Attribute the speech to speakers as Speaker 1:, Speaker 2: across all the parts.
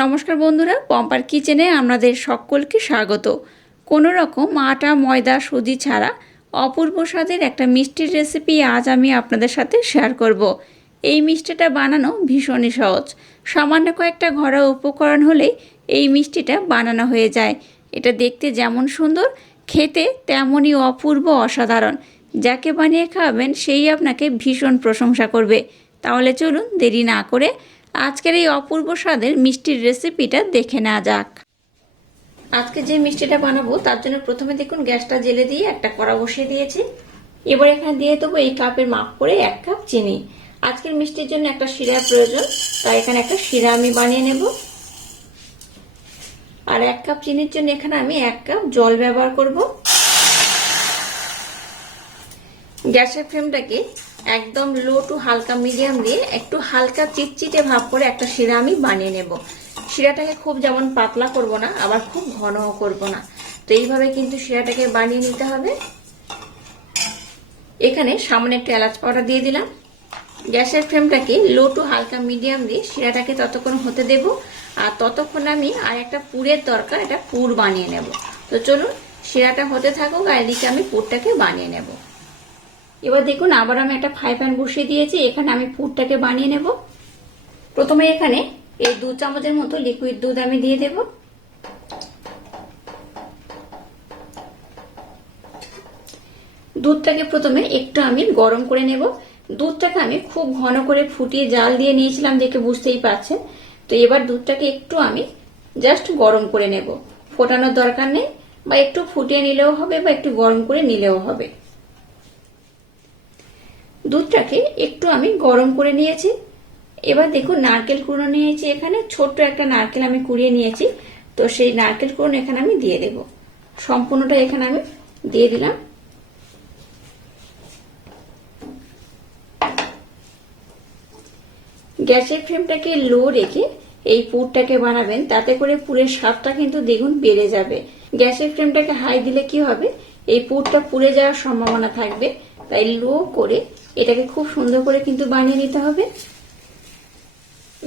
Speaker 1: নমস্কার বন্ধুরা, পম্পার কিচেনে আপনাদের সকলকে স্বাগত। কোনো রকম আটা, ময়দা, সুজি ছাড়া অপূর্ব স্বাদের একটা মিষ্টির রেসিপি আজ আমি আপনাদের সাথে শেয়ার করব। এই মিষ্টিটা বানানো ভীষণই সহজ। সামান্য কয়েকটা ঘরোয়া উপকরণ হলেই এই মিষ্টিটা বানানো হয়ে যায়। এটা দেখতে যেমন সুন্দর, খেতে তেমনই অপূর্ব অসাধারণ। যাকে বানিয়ে খাওয়াবেন, সেই আপনাকে ভীষণ প্রশংসা করবে। তাহলে চলুন দেরি না করে আজকের এই অপূর্ব স্বাদের মিষ্টির রেসিপিটা দেখে নেওয়া যাক। আজকে যে মিষ্টিটা বানাবো, তার জন্য প্রথমে দেখুন গ্যাসটা জেলে দিয়ে একটা কড়া বসিয়ে দিয়েছি। এবার এখানে দিয়ে দেবো এই কাপের মাপ করে এক কাপ চিনি। আজকের মিষ্টির জন্য একটা শিরা প্রয়োজন, তাই এখানে একটা শিরা আমি বানিয়ে নেব। আর এক কাপ চিনির জন্য এখানে আমি এক কাপ জল ব্যবহার করব। গ্যাসের ফ্লেমটাকে একদম লো টু হালকা মিডিয়াম দিয়ে একটু হালকা চিটচিটে ভাব করে একটা শিরা আমি বানিয়ে নেব। শিরাটাকে খুব যেমন পাতলা করব না, আবার খুব ঘনও করব না। তো এইভাবে কিন্তু শিরাটাকে বানিয়ে নিতে হবে। এখানে সামনে একটু এলাচ পাউডার দিয়ে দিলাম। গ্যাসের ফ্লেমটাকে লো টু হালকা মিডিয়াম দিয়ে শিরাটাকে ততক্ষণ হতে দেব। আর ততক্ষণ আমি আর একটা পুরের দরকার, এটা পুর বানিয়ে নেব। তো চলুন, শিরাটা হতে থাকুক আর এদিকে আমি পুরটাকে বানিয়ে নেব। এবার দেখুন, আবার আমি একটা ফ্রাই প্যান বসিয়ে দিয়েছি, এখানে আমি পুরটাকে বানিয়ে নেব। প্রথমে এখানে এই দু চামচের মতো লিকুইড দুধ আমি দিয়ে দেব। দুধটাকে প্রথমে একটু আমি গরম করে নেব। দুধটাকে আমি খুব ঘন করে ফুটিয়ে জাল দিয়ে নিয়েছিলাম, দেখে বুঝতেই পারছেন। তো এবার দুধটাকে একটু আমি জাস্ট গরম করে নেব। ফোটানোর দরকার নেই, বা একটু ফুটিয়ে নিলেও হবে, বা একটু গরম করে নিলেও হবে। দুধটাকে একটু আমি গরম করে নিয়েছি। এবার দেখুন, নারকেল কুড়ো নিয়েছি এখানে, ছোট্ট একটা নারকেল আমি কুড়িয়ে নিয়েছি। তো সেই নারকেল কুড়ো এখানে আমি দিয়ে দেব। সম্পূর্ণটা এখানে আমি দিয়ে দিলাম। গ্যাসের ফ্লেমটাকে লো রেখে এই পুরটাকে বানাবেন, তাতে করে পুরের স্বাদটা কিন্তু দ্বিগুণ বেড়ে যাবে। গ্যাসের ফ্লেমটাকে হাই দিলে কি হবে? এই পুরটা পুড়ে যাওয়ার সম্ভাবনা থাকবে। তাই লো করে এটাকে খুব সুন্দর করে কিন্তু বানিয়ে নিতে হবে।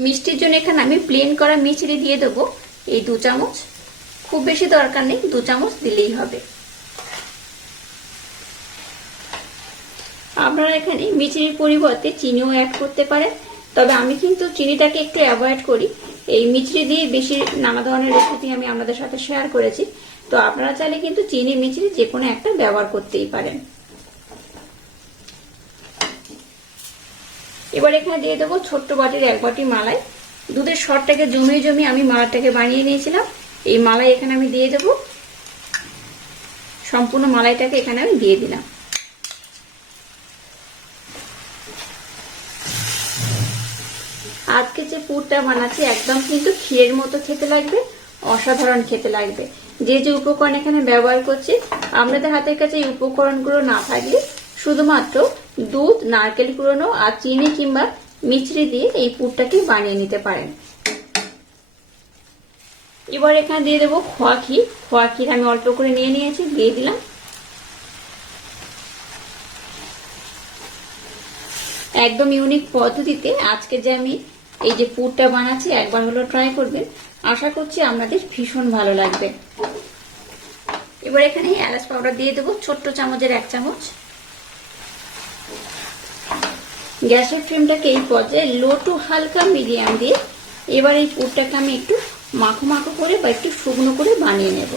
Speaker 1: মিষ্টির জন্য এখানে আমি প্লেন করা মিচড়ি দিয়ে দেবো এই দু চামচ। খুব বেশি দরকার নেই, দু চামচ দিলেই হবে। আপনারা এখানে মিচড়ির পরিবর্তে চিনিও অ্যাড করতে পারেন, তবে আমি কিন্তু চিনিটাকে একটু অ্যাভয়েড করি। এই মিচড়ি দিয়ে বেশি নানা ধরনের রেসিপি আমি আপনাদের সাথে শেয়ার করেছি। তো আপনারা চাইলে কিন্তু চিনি মিচড়ি যে কোনো একটা ব্যবহার করতেই পারেন। এবার এখানে দিয়ে দেবো ছোট্ট বাটির এক বাটি মালাই। দুধের শরটাকে জমিয়ে জমিয়ে আমি মালাটাকে বানিয়ে নিয়েছিলাম। এই মালাই এখানে আমি দিয়ে দেবো। সম্পূর্ণ মালাইটাকে এখানে আমি দিয়ে দিলাম। আজকে যে পুরটা বানাচ্ছি, একদম কিন্তু ক্ষীরের মতো খেতে লাগবে, অসাধারণ খেতে লাগবে। যে যে উপকরণ এখানে ব্যবহার করছি আপনাদের হাতের কাছে এই উপকরণগুলো না থাকলে শুধুমাত্র দুধ, নারকেল কুড়োনো আর চিনি কিংবা মিছরি দিয়ে এই পুরটাকে বানিয়ে নিতে পারেন। এবার এখানে দিয়ে দেবো খোয়া ক্ষীর। খোয়া ক্ষীর আমি অল্প করে নিয়ে নিয়েছি, দিয়ে দিলাম। একদম ইউনিক পদ্ধতিতে আজকে যে আমি এই যে পুরটা বানাচ্ছি, একবার হলো ট্রাই করবেন। আশা করছি আপনাদের ভীষণ ভালো লাগবে। এবার এখানে এলাচ পাউডার দিয়ে দেবো, ছোট্ট চামচের এক চামচ। গ্যাসের ফ্লেমটাকে এই পর্যায়ে লো টু হালকা মিডিয়াম দিয়ে এবার এই পুরটাকে আমি একটু মাখো মাখো করে বা একটু শুকনো করে বানিয়ে নেব।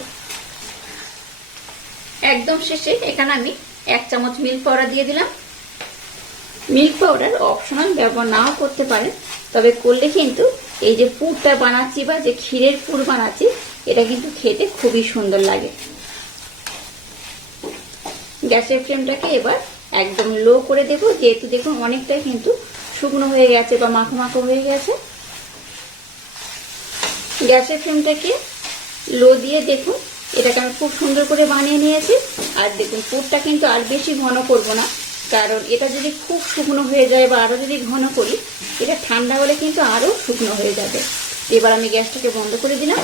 Speaker 1: একদম শেষে এখানে আমি এক চামচ মিল্ক পাউডার দিয়ে দিলাম। মিল্ক পাউডার অপশনাল ব্যবহার নাও করতে পারেন, তবে করলে কিন্তু এই যে পুরটা বানাচ্ছি বা যে ক্ষীরের পুর বানাচ্ছি, এটা কিন্তু খেতে খুবই সুন্দর লাগে। গ্যাসের ফ্লেমটাকে এবার একদম লো করে দেব যেহেতু দেখুন অনেকটাই কিন্তু শুকনো হয়ে গেছে বা মাখো মাখো হয়ে গেছে। গ্যাসের ফ্লেমটাকে লো দিয়ে দেখুন এটাকে আমি খুব সুন্দর করে বানিয়ে নিয়েছি। আর দেখুন, পুরটা কিন্তু আর বেশি ঘন করব না, কারণ এটা যদি খুব শুকনো হয়ে যায় বা আরও যদি ঘন করি, এটা ঠান্ডা হলে কিন্তু আরও শুকনো হয়ে যাবে। এবার আমি গ্যাসটাকে বন্ধ করে দিলাম।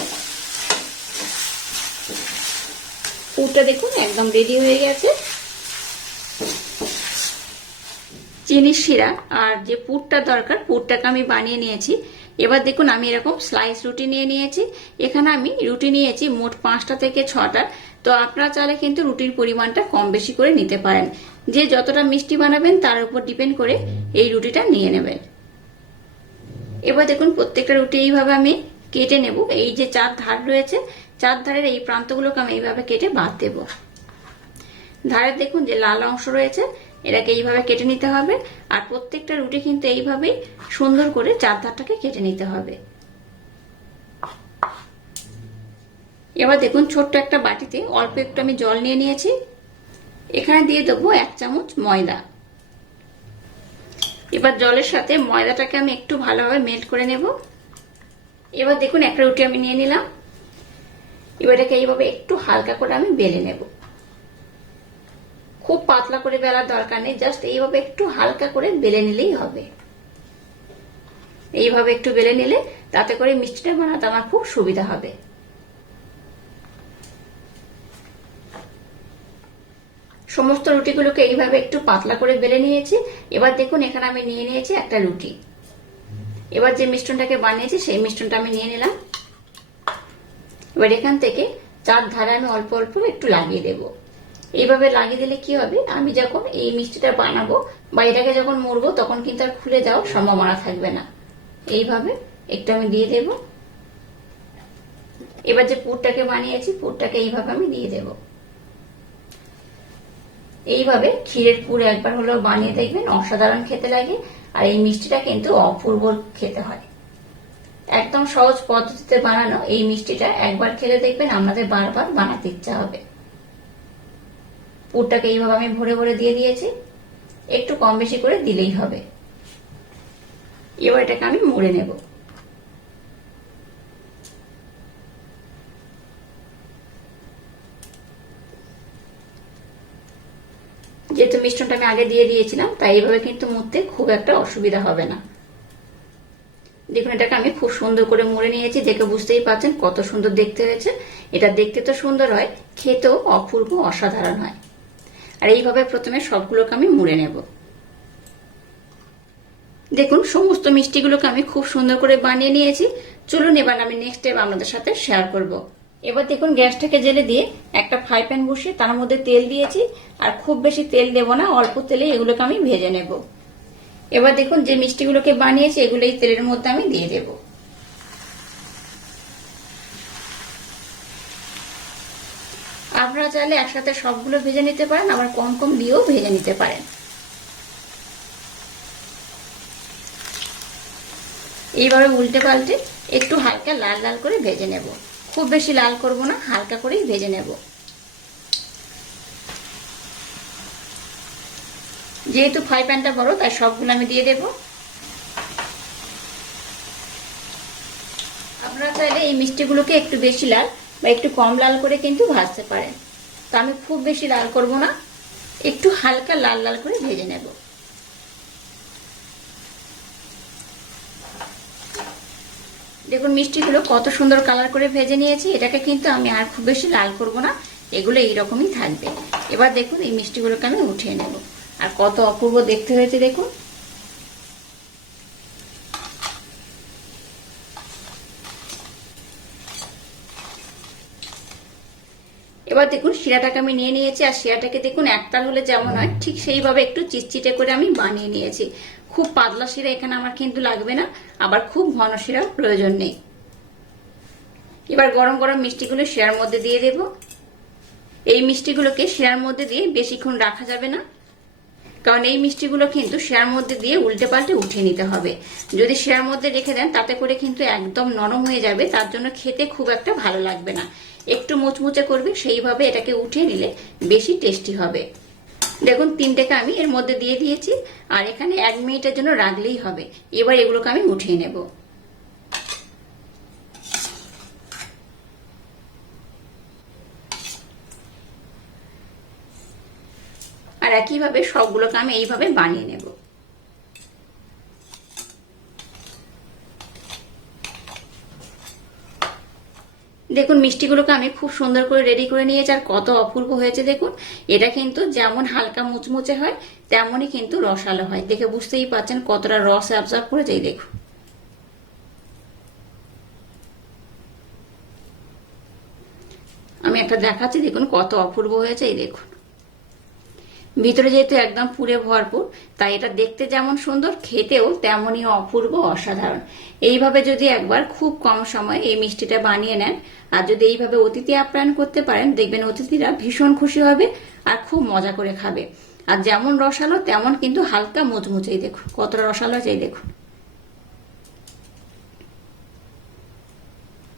Speaker 1: পুরটা দেখুন একদম রেডি হয়ে গেছে। চিনির শিরা আর যে পুরটা দরকার, পুরটাকে আমি বানিয়ে নিয়েছি। এবার দেখুন, আমি এরকম স্লাইস রুটি নিয়ে নিয়েছি। এখানে আমি রুটি নিয়েছি মোট পাঁচটা থেকে ছটা। তো আপনারা চাইলে কিন্তু রুটির পরিমাণটা কম বেশি করে নিতে পারেন। যে যতটা মিষ্টি বানাবেন, তার উপর ডিপেন্ড করে এই রুটিটা নিয়ে নেবেন এবার দেখুন, প্রত্যেকটা রুটি এইভাবে আমি কেটে নেব। এই যে চার ধার রয়েছে, চার ধারের এই প্রান্তগুলোকে আমি এইভাবে কেটে বাদ দেব। ধারের দেখুন যে লাল অংশ রয়েছে এটাকে এইভাবে কেটে নিতে হবে। আর প্রত্যেকটা রুটি কিন্তু এইভাবেই সুন্দর করে চার ধারটাকে কেটে নিতে হবে। এবার দেখুন ছোট্ট একটা বাটিতে অল্প একটু আমি জল নিয়ে নিয়েছি। এখানে দিয়ে দেবো এক চামচ ময়দা। এবার জলের সাথে ময়দাটাকে আমি একটু ভালোভাবে মেল্ট করে নেব। এবার দেখুন একটা রুটি আমি নিয়ে নিলাম। এবার এটাকে এইভাবে একটু হালকা করে আমি বেলে নেব। খুব পাতলা করে বেলার দরকার নেই জাস্ট এইভাবে একটু হালকা করে বেলে নিলেই হবে। এইভাবে একটু বেলে নিলে তাতে করে মিষ্টিটা বানাতে আমার খুব সুবিধা হবে। সমস্ত রুটিগুলোকে এইভাবে একটু পাতলা করে বেলে নিয়েছি। এবার দেখুন, এখানে আমি নিয়ে নিয়েছি একটা রুটি। এবার যে মিষ্টনটাকে বানিয়েছি, সেই মিষ্টনটা আমি নিয়ে নিলাম। এবার এখান থেকে চার ধারে আমি অল্প অল্প একটু লাগিয়ে দেব। এইভাবে লাগিয়ে দিলে কি হবে? আমি যখন এই মিষ্টিটা বানাবো বা এটাকে যখন মরবো, তখন কিন্তু আর খুলে যাওয়ার সম্ভাবনা থাকবে না। এইভাবে একটু আমি দিয়ে দেব। এবার যে পুরটাকে বানিয়েছি, পুরটাকে এইভাবে আমি দিয়ে দেবো। এইভাবে ক্ষীরের পুর একবার হলেও বানিয়ে দেখবেন, অসাধারণ খেতে লাগে। আর এই মিষ্টিটা কিন্তু অপূর্ব খেতে হয়। একদম সহজ পদ্ধতিতে বানানো এই মিষ্টিটা একবার খেলে দেখবেন, আমাদের বারবার বানাতে ইচ্ছা হবে। পুরটাকে এইভাবে আমি ভরে ভরে দিয়ে দিয়েছি। একটু কম বেশি করে দিলেই হবে। এবার এটাকে আমি মুড়ে নেব। যেহেতু মিশ্রণটা আমি আগে দিয়ে দিয়েছিলাম, তাই এইভাবে কিন্তু মুড়তে খুব একটা অসুবিধা হবে না। দেখুন, এটাকে আমি খুব সুন্দর করে মুড়ে নিয়েছি। দেখে বুঝতেই পারছেন কত সুন্দর দেখতে হয়েছে। এটা দেখতে তো সুন্দর হয়, খেতেও অপূর্ব, অসাধারণ হয়। আর এইভাবে প্রথমে সবগুলোকে আমি মুড়ে নেব। দেখুন, সমস্ত মিষ্টিগুলোকে আমি খুব সুন্দর করে বানিয়ে নিয়েছি। চলুন এবার আমি নেক্সট স্টেপ আপনাদের সাথে শেয়ার করব। এবার দেখুন, গ্যাসটাকে জেলে দিয়ে একটা ফ্রাই প্যান বসিয়ে তার মধ্যে তেল দিয়েছি। আর খুব বেশি তেল দেব না, অল্প তেলে এগুলোকে আমি ভেজে নেব। এবার দেখুন, যে মিষ্টিগুলোকে বানিয়েছি, এগুলো এই তেলের মধ্যে আমি দিয়ে দেব। আপনারা চাইলে একসাথে সবগুলো ভেজে নিতে পারেন, আবার কম কম দিয়েও ভেজে নিতে পারেন। এইভাবে উল্টে পাল্টে একটু হালকা লাল লাল করে ভেজে নেব। খুব বেশি লাল করব না, হালকা করেই ভেজে নেব। যেহেতু ফ্রাই প্যানটা বড়, তাই সবগুলো আমি দিয়ে দেব। আপনারা চাইলে এই মিষ্টিগুলোকে একটু বেশি লাল বা একটু কম লাল করে কিন্তু ভাজতে পারেন। তো আমি খুব বেশি লাল করব না, একটু হালকা লাল লাল করে ভেজে নেব। দেখুন, মিষ্টিগুলো কত সুন্দর কালার করে ভেজে নিয়েছি, এটাকে কিন্তু আমি আর খুব বেশি লাল করব না, এগুলো এইরকমই থাকবে। এবার দেখুন, এই মিষ্টিগুলোকে আমি উঠিয়ে নেব। আর কত অপূর্ব দেখতে হয়েছে, দেখুন। এবার দেখুন, শিরাটাকে আমি নিয়ে নিয়েছি, আর শিরাটাকে দেখুন একতাল হলে যেমন হয়, ঠিক সেইভাবে একটু চিটচিটে করে আমি বানিয়ে নিয়েছি। খুব পাতলা শিরা এখানে আমার কিন্তু লাগবে না, আবার খুব ঘন শিরার প্রয়োজন নেই। এবার গরম গরম মিষ্টিগুলো শিরার মধ্যে দিয়ে দেব। এই মিষ্টিগুলোকে শিরার মধ্যে দিয়ে বেশিক্ষণ রাখা যাবে না, কারণ এই মিষ্টিগুলো কিন্তু শেয়ার মধ্যে দিয়ে উল্টে পাল্টে উঠিয়ে নিতে হবে। যদি শেয়ার মধ্যে রেখে দেন, তাতে করে কিন্তু একদম নরম হয়ে যাবে, তার জন্য খেতে খুব একটা ভালো লাগবে না। একটু মুচমুচে করবে, সেইভাবে এটাকে উঠিয়ে নিলে বেশি টেস্টি হবে। দেখুন, তিনটেকে আমি এর মধ্যে দিয়ে দিয়েছি, আর এখানে এক মিনিটের জন্য রাখলেই হবে। এবার এগুলোকে আমি উঠিয়ে নেব। আর একইভাবে সবগুলোকে আমি এইভাবে বানিয়ে নেব। দেখুন, মিষ্টিগুলোকে আমি খুব সুন্দর করে রেডি করে নিয়েছি আর কত অপূর্ব হয়েছে দেখুন। এটা কিন্তু যেমন হালকা মুচমুচে হয়, তেমনই কিন্তু রসালো হয়। দেখে বুঝতেই পারছেন কতটা রস অ্যাবজার্ভ করে যাই দেখুন। আমি একটা দেখাচ্ছি, দেখুন কত অপূর্ব হয়েছে এই দেখুন। ভিতরে যেহেতু একদম পুরে ভরপুর, তাই এটা দেখতে যেমন সুন্দর, খেতেও তেমনই অপূর্ব অসাধারণ। এইভাবে যদি একবার খুব কম সময়ে এই মিষ্টিটা বানিয়ে নেন, আর যদি এইভাবে অতিথি আপ্যায়ন করতে পারেন, দেখবেন অতিথিরা ভীষণ খুশি হবে আর খুব মজা করে খাবে। আর যেমন রসালো, তেমন কিন্তু হালকা মুচমুচেই দেখুন। কতটা রসালো চাই দেখুন।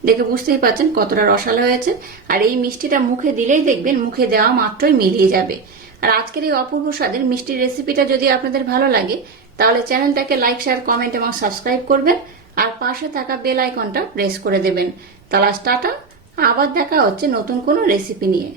Speaker 1: দেখে বুঝতেই পারছেন কতটা রসালো হয়েছে। আর এই মিষ্টিটা মুখে দিলেই দেখবেন মুখে দেওয়া মাত্রই মিলিয়ে যাবে। আর আজকের এই অপূর্ব স্বাদের মিষ্টির রেসিপিটা যদি আপনাদের ভালো লাগে, তাহলে চ্যানেলটাকে লাইক শেয়ার কমেন্ট এবং সাবস্ক্রাইব করবেন আর পাশে থাকা বেল আইকনটা প্রেস করে দেবেন। তাহলে টাটা, আবার দেখা হচ্ছে নতুন কোনো রেসিপি নিয়ে।